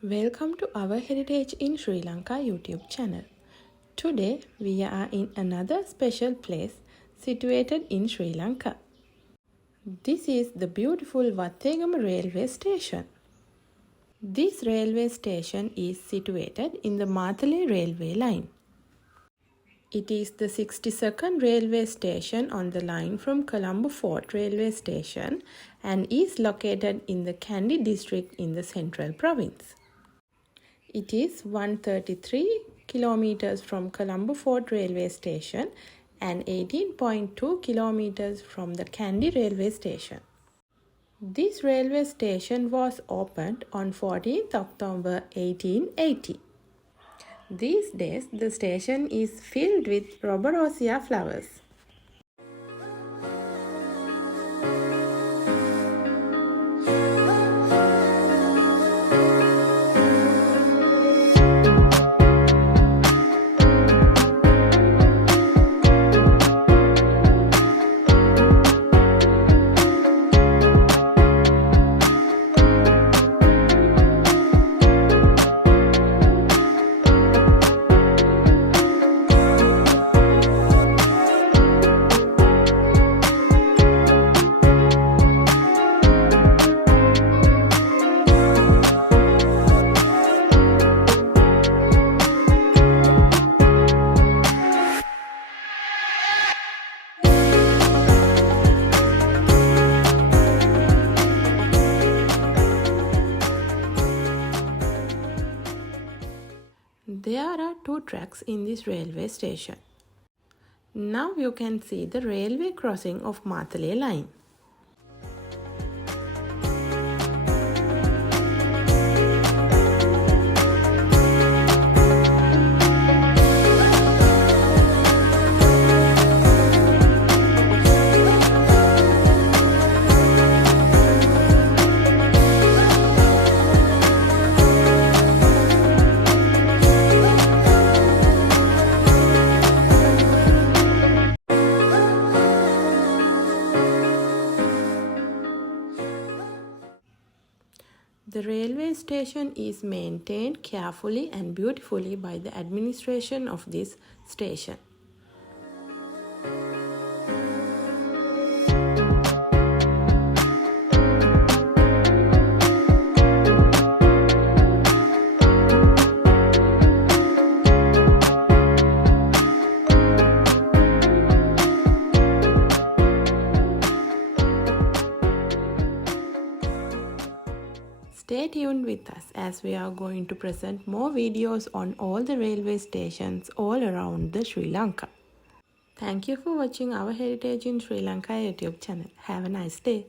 Welcome to our Heritage in Sri Lanka YouTube channel. Today we are in another special place situated in Sri Lanka. This is the beautiful Wattegama Railway Station. This railway station is situated in the Matale Railway line. It is the 62nd railway station on the line from Colombo Fort Railway Station and is located in the Kandy District in the Central Province. It is 133 kilometres from Colombo Fort Railway Station and 18.2 kilometres from the Kandy Railway Station. This railway station was opened on 14th October 1880. These days, the station is filled with Roborosia flowers. There are two tracks in this railway station. Now you can see the railway crossing of Matale line. The railway station is maintained carefully and beautifully by the administration of this station. Stay tuned with us as we are going to present more videos on all the railway stations all around the Sri Lanka. Thank you for watching our Heritage in Sri Lanka YouTube channel. Have a nice day.